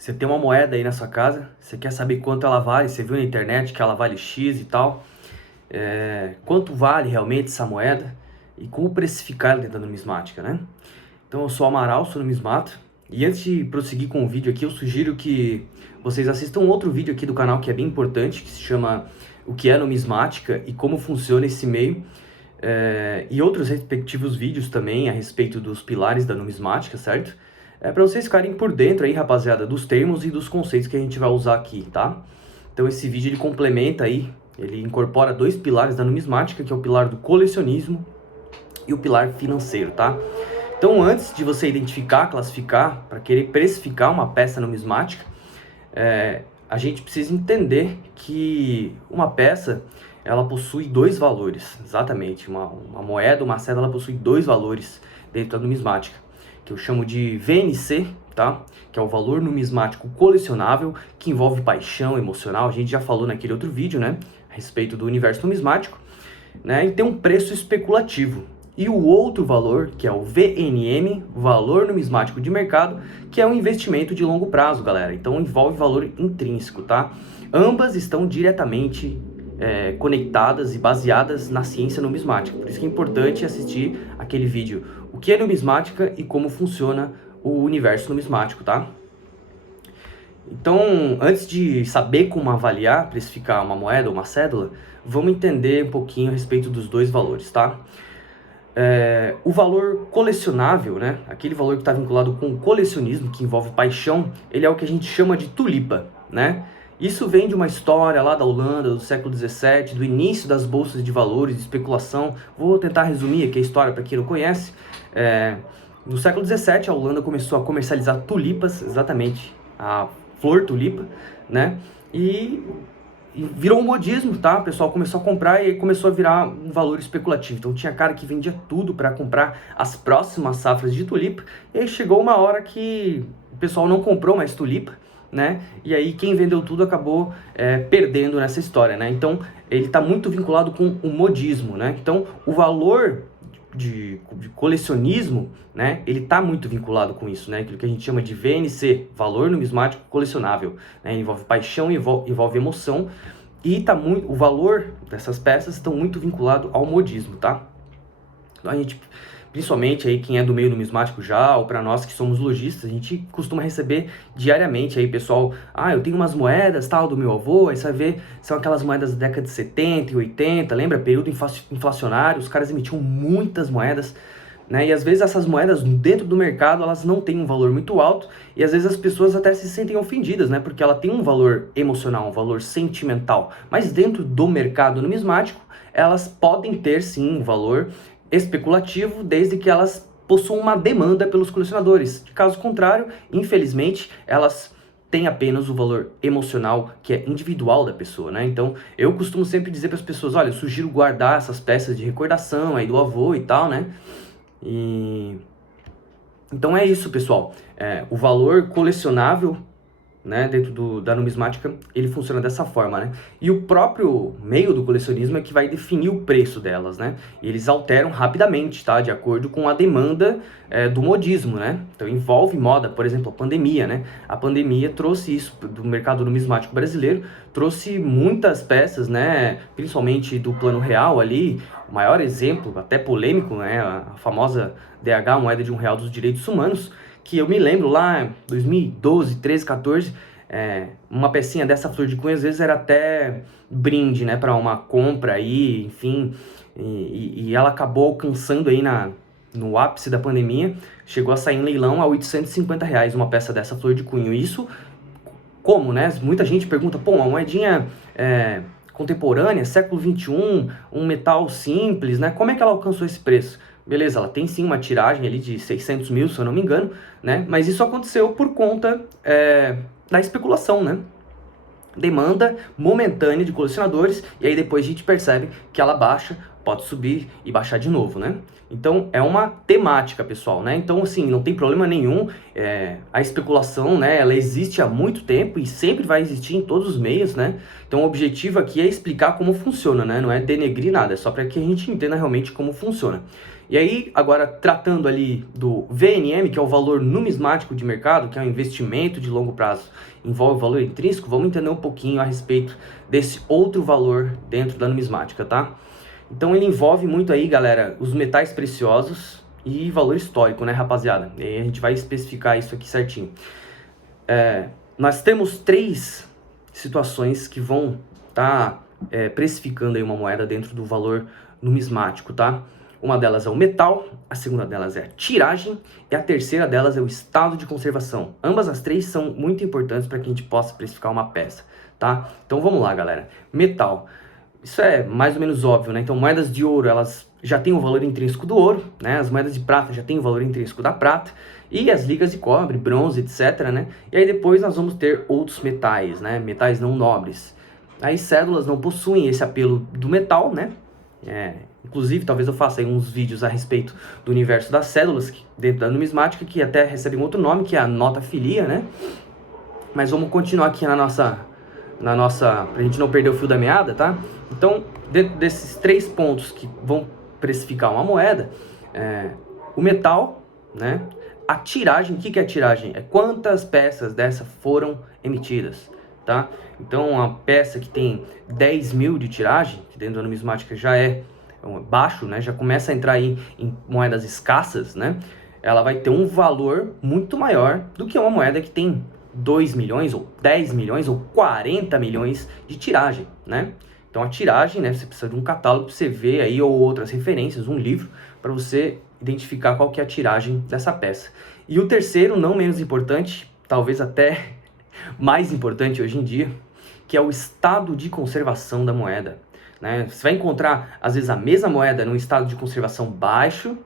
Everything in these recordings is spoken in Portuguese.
Você tem uma moeda aí na sua casa, você quer saber quanto ela vale, você viu na internet que ela vale X e tal. Quanto vale realmente essa moeda e como precificar ela dentro da numismática, né? Então eu sou Amaral, sou numismata. E antes de prosseguir com o vídeo aqui, eu sugiro que vocês assistam outro vídeo aqui do canal que é bem importante, que se chama O que é numismática e como funciona esse meio. E outros respectivos vídeos também a respeito dos pilares da numismática, certo? Para vocês ficarem por dentro aí, rapaziada, dos termos e dos conceitos que a gente vai usar aqui, tá? Então esse vídeo ele complementa aí, ele incorpora dois pilares da numismática, que é o pilar do colecionismo e o pilar financeiro, tá? Então antes de você identificar, classificar, para querer precificar uma peça numismática, a gente precisa entender que uma peça, ela possui dois valores, exatamente, uma moeda, uma cédula, ela possui dois valores dentro da numismática, que eu chamo de VNC, tá? Que é o valor numismático colecionável, que envolve paixão emocional, a gente já falou naquele outro vídeo, né, a respeito do universo numismático, né, e tem um preço especulativo. E o outro valor, que é o VNM, valor numismático de mercado, que é um investimento de longo prazo, galera. Então envolve valor intrínseco, tá? Ambas estão diretamente conectadas e baseadas na ciência numismática. Por isso que é importante assistir aquele vídeo, o que é numismática e como funciona o universo numismático, tá? Então, antes de saber como avaliar, precificar uma moeda ou uma cédula, vamos entender um pouquinho a respeito dos dois valores, tá? O valor colecionável, né, aquele valor que está vinculado com o colecionismo, que envolve paixão, ele é o que a gente chama de tulipa, né? Isso vem de uma história lá da Holanda, do século XVII, do início das bolsas de valores, de especulação. Vou tentar resumir aqui a história para quem não conhece. No século XVII, a Holanda começou a comercializar tulipas, exatamente, a flor tulipa, né? E virou um modismo, tá? O pessoal começou a comprar e começou a virar um valor especulativo. Então tinha cara que vendia tudo para comprar as próximas safras de tulipa. E aí chegou uma hora que o pessoal não comprou mais tulipa, né? E aí quem vendeu tudo acabou perdendo nessa história, né? Então ele está muito vinculado com o modismo, né? Então o valor de colecionismo, né, ele está muito vinculado com isso, né, aquilo que a gente chama de VNC, valor numismático colecionável, né, envolve paixão, envolve emoção, e tá muito, o valor dessas peças estão muito vinculado ao modismo, tá? Então a gente, principalmente aí quem é do meio numismático já, ou para nós que somos lojistas, a gente costuma receber diariamente aí, pessoal, eu tenho umas moedas, tal, do meu avô, aí você vai ver, são aquelas moedas da década de 70 e 80, lembra? Período inflacionário, os caras emitiam muitas moedas, né? E às vezes essas moedas dentro do mercado, elas não têm um valor muito alto, e às vezes as pessoas até se sentem ofendidas, né? Porque ela tem um valor emocional, um valor sentimental, mas dentro do mercado numismático, elas podem ter sim um valor especulativo, desde que elas possuam uma demanda pelos colecionadores. De caso contrário, infelizmente, elas têm apenas o valor emocional, que é individual da pessoa, né? Então, eu costumo sempre dizer para as pessoas, olha, eu sugiro guardar essas peças de recordação aí do avô e tal, né? Então é isso, pessoal. O valor colecionável, né, dentro da numismática, ele funciona dessa forma, né? E o próprio meio do colecionismo é que vai definir o preço delas, né? E eles alteram rapidamente, tá? De acordo com a demanda do modismo, né? Então envolve moda, por exemplo, a pandemia, né? A pandemia trouxe isso do mercado numismático brasileiro, trouxe muitas peças, né? Principalmente do plano real ali, o maior exemplo, até polêmico, né? A famosa DH, moeda de R$ 1 dos direitos humanos, que eu me lembro lá em 2012, 13, 14, uma pecinha dessa flor de cunha às vezes era até brinde, né, para uma compra aí, enfim, e ela acabou alcançando aí no ápice da pandemia, chegou a sair em leilão a R$ 850 uma peça dessa flor de cunho. Isso como, né? Muita gente pergunta, pô, uma moedinha contemporânea, século XXI, um metal simples, né? Como é que ela alcançou esse preço? Beleza, ela tem sim uma tiragem ali de 600 mil, se eu não me engano, né? Mas isso aconteceu por conta da especulação, né? Demanda momentânea de colecionadores, e aí depois a gente percebe que ela baixa, pode subir e baixar de novo, né? Então é uma temática, pessoal, né? Então assim, não tem problema nenhum, a especulação, né? Ela existe há muito tempo e sempre vai existir em todos os meios, né? Então o objetivo aqui é explicar como funciona, né? Não é denegrir nada, é só para que a gente entenda realmente como funciona. E aí, agora tratando ali do VNM, que é o valor numismático de mercado, que é um investimento de longo prazo, envolve valor intrínseco, vamos entender um pouquinho a respeito desse outro valor dentro da numismática, tá? Então ele envolve muito aí, galera, os metais preciosos e valor histórico, né, rapaziada? E aí a gente vai especificar isso aqui certinho. Nós temos 3 situações que vão estar precificando aí uma moeda dentro do valor numismático, tá? Uma delas é o metal, a segunda delas é a tiragem e a terceira delas é o estado de conservação. Ambas as 3 são muito importantes para que a gente possa precificar uma peça, tá? Então vamos lá, galera. Metal. Isso é mais ou menos óbvio, né? Então moedas de ouro, elas já têm o valor intrínseco do ouro, né? As moedas de prata já têm o valor intrínseco da prata. E as ligas de cobre, bronze, etc, né? E aí depois nós vamos ter outros metais, né? Metais não nobres. Aí cédulas não possuem esse apelo do metal, né? Inclusive, talvez eu faça aí uns vídeos a respeito do universo das cédulas dentro da numismática, que até recebem outro nome, que é a nota filia, né? Mas vamos continuar aqui na nossa, pra gente não perder o fio da meada, tá? Então, dentro desses 3 pontos que vão precificar uma moeda, o metal, né? A tiragem, o que é a tiragem? É quantas peças dessa foram emitidas, tá? Então, uma peça que tem 10 mil de tiragem, que dentro da numismática já é baixo, né? Já começa a entrar aí em moedas escassas, né? Ela vai ter um valor muito maior do que uma moeda que tem 2 milhões, ou 10 milhões, ou 40 milhões de tiragem, né? Então, a tiragem, né? Você precisa de um catálogo para você ver aí, ou outras referências, um livro, para você identificar qual que é a tiragem dessa peça. E o terceiro, não menos importante, talvez até mais importante hoje em dia, que é o estado de conservação da moeda, né? Você vai encontrar, às vezes, a mesma moeda num estado de conservação baixo,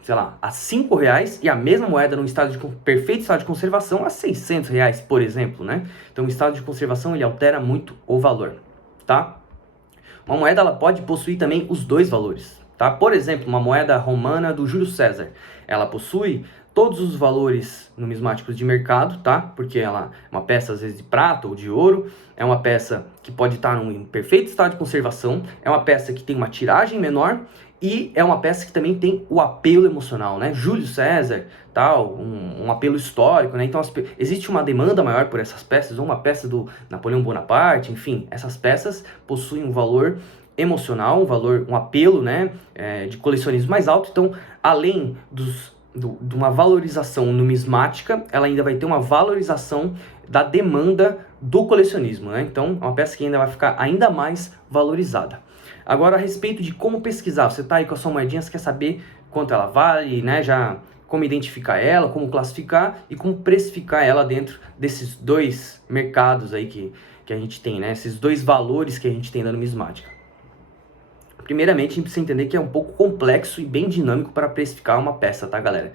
sei lá, a R$5 e a mesma moeda num perfeito estado de conservação a R$600, por exemplo, né? Então o estado de conservação ele altera muito o valor, tá? Uma moeda ela pode possuir também os 2 valores, tá? Por exemplo, uma moeda romana do Júlio César, ela possui todos os valores numismáticos de mercado, tá? Porque ela é uma peça às vezes de prata ou de ouro, é uma peça que pode estar num perfeito estado de conservação, é uma peça que tem uma tiragem menor e é uma peça que também tem o apelo emocional, né? Júlio César, tal, um apelo histórico, né? Então existe uma demanda maior por essas peças, ou uma peça do Napoleão Bonaparte, enfim, essas peças possuem um valor emocional, um apelo, né? De colecionismo mais alto. Então, além de uma valorização numismática, ela ainda vai ter uma valorização da demanda do colecionismo, né? Então, é uma peça que ainda vai ficar ainda mais valorizada. Agora, a respeito de como pesquisar, você tá aí com a sua moedinha, você quer saber quanto ela vale, né? Já como identificar ela, como classificar e como precificar ela dentro desses 2 mercados aí que a gente tem, né? Esses 2 valores que a gente tem na numismática. Primeiramente, a gente precisa entender que é um pouco complexo e bem dinâmico para precificar uma peça, tá, galera?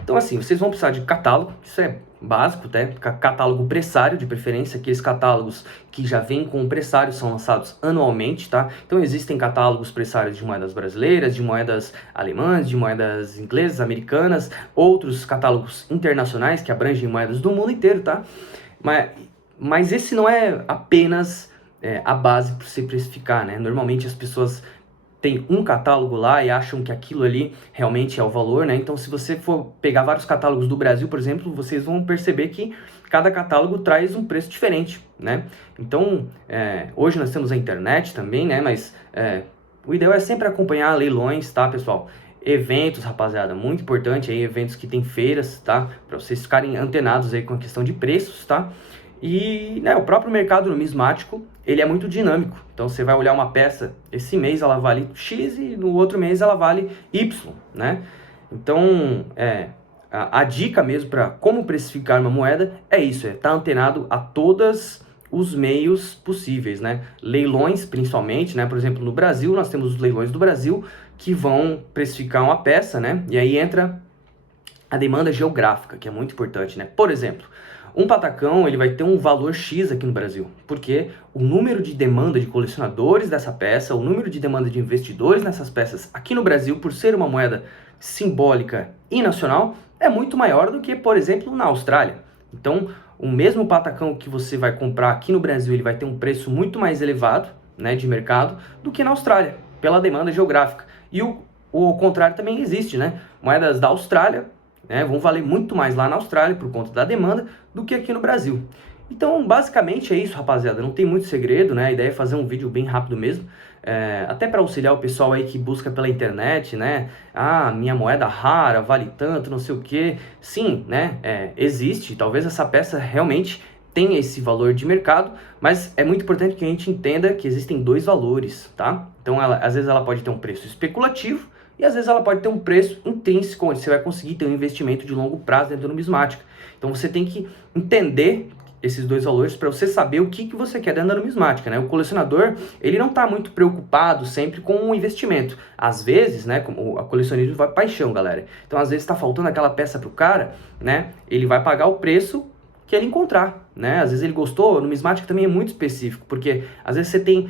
Então, assim, vocês vão precisar de catálogo, isso é básico, tá? Catálogo pressário, de preferência, aqueles catálogos que já vêm com o pressário, são lançados anualmente, tá? Então, existem catálogos pressários de moedas brasileiras, de moedas alemãs, de moedas inglesas, americanas, outros catálogos internacionais que abrangem moedas do mundo inteiro, tá? Mas esse não é apenas a base para você precificar, né? Normalmente as pessoas tem um catálogo lá e acham que aquilo ali realmente é o valor, né? Então, se você for pegar vários catálogos do Brasil, por exemplo, vocês vão perceber que cada catálogo traz um preço diferente, né? Então, hoje nós temos a internet também, né? Mas o ideal é sempre acompanhar leilões, tá, pessoal? Eventos, rapaziada, muito importante aí, eventos que tem feiras, tá? Para vocês ficarem antenados aí com a questão de preços, tá? E né, o próprio mercado numismático, ele é muito dinâmico. Então você vai olhar uma peça, esse mês ela vale X e no outro mês ela vale Y, né? Então, a dica mesmo para como precificar uma moeda é isso, estar antenado a todos os meios possíveis, né? Leilões, principalmente, né? Por exemplo, no Brasil, nós temos os leilões do Brasil que vão precificar uma peça, né? E aí entra a demanda geográfica, que é muito importante, né? Por exemplo, um patacão ele vai ter um valor X aqui no Brasil, porque o número de demanda de colecionadores dessa peça, o número de demanda de investidores nessas peças aqui no Brasil, por ser uma moeda simbólica e nacional, é muito maior do que, por exemplo, na Austrália. Então, o mesmo patacão que você vai comprar aqui no Brasil, ele vai ter um preço muito mais elevado, né, de mercado, do que na Austrália, pela demanda geográfica. E O contrário também existe, né? Moedas da Austrália, né, vão valer muito mais lá na Austrália por conta da demanda do que aqui no Brasil. Então, basicamente é isso, rapaziada. Não tem muito segredo, né? A ideia é fazer um vídeo bem rápido mesmo. Até para auxiliar o pessoal aí que busca pela internet, né? Ah, minha moeda rara, vale tanto, não sei o quê. Sim, né? Existe. Talvez essa peça realmente tenha esse valor de mercado, mas é muito importante que a gente entenda que existem dois valores, tá? Então, às vezes ela pode ter um preço especulativo e às vezes ela pode ter um preço intrínseco, onde você vai conseguir ter um investimento de longo prazo dentro da numismática. Então você tem que entender esses dois valores para você saber o que você quer dentro da numismática, né? O colecionador, ele não está muito preocupado sempre com o investimento. Às vezes, né, como o colecionismo vai paixão, galera. Então, às vezes está faltando aquela peça para o cara, né? Ele vai pagar o preço que ele encontrar, né? Às vezes ele gostou, a numismática também é muito específico, porque às vezes você tem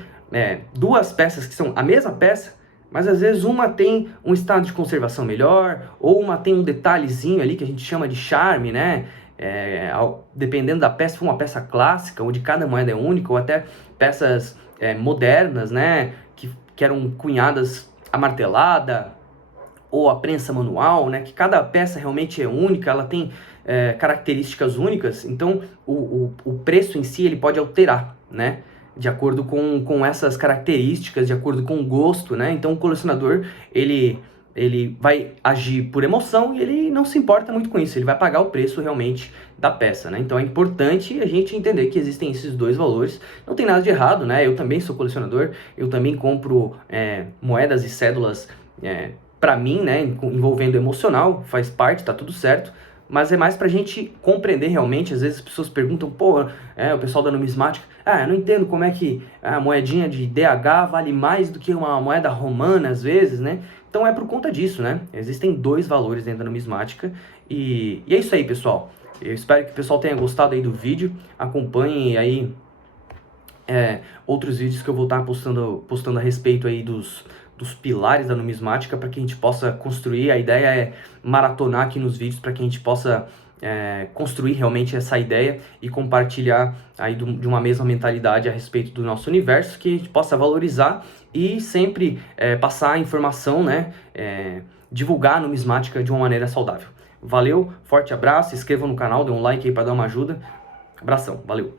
duas peças que são a mesma peça, mas às vezes uma tem um estado de conservação melhor, ou uma tem um detalhezinho ali que a gente chama de charme, né? Dependendo da peça, se for uma peça clássica, onde cada moeda é única, ou até peças modernas, né? Que eram cunhadas a martelada, ou a prensa manual, né? Que cada peça realmente é única, ela tem características únicas, então o preço em si ele pode alterar, né? De acordo com essas características, de acordo com o gosto, né? Então o colecionador, ele vai agir por emoção e ele não se importa muito com isso, ele vai pagar o preço realmente da peça, né? Então é importante a gente entender que existem esses dois valores, não tem nada de errado, né? Eu também sou colecionador, eu também compro moedas e cédulas para mim, né? Envolvendo emocional, faz parte, tá tudo certo. Mas é mais pra gente compreender realmente. Às vezes as pessoas perguntam, pô, o pessoal da numismática, eu não entendo como é que a moedinha de DH vale mais do que uma moeda romana, às vezes, né? Então é por conta disso, né? Existem dois valores dentro da numismática e é isso aí, pessoal. Eu espero que o pessoal tenha gostado aí do vídeo. Acompanhem aí outros vídeos que eu vou estar postando a respeito aí dos pilares da numismática, para que a gente possa construir. A ideia é maratonar aqui nos vídeos para que a gente possa construir realmente essa ideia e compartilhar aí de uma mesma mentalidade a respeito do nosso universo, que a gente possa valorizar e sempre passar a informação, né? Divulgar a numismática de uma maneira saudável. Valeu, forte abraço, se inscreva no canal, dê um like aí para dar uma ajuda. Abração, valeu!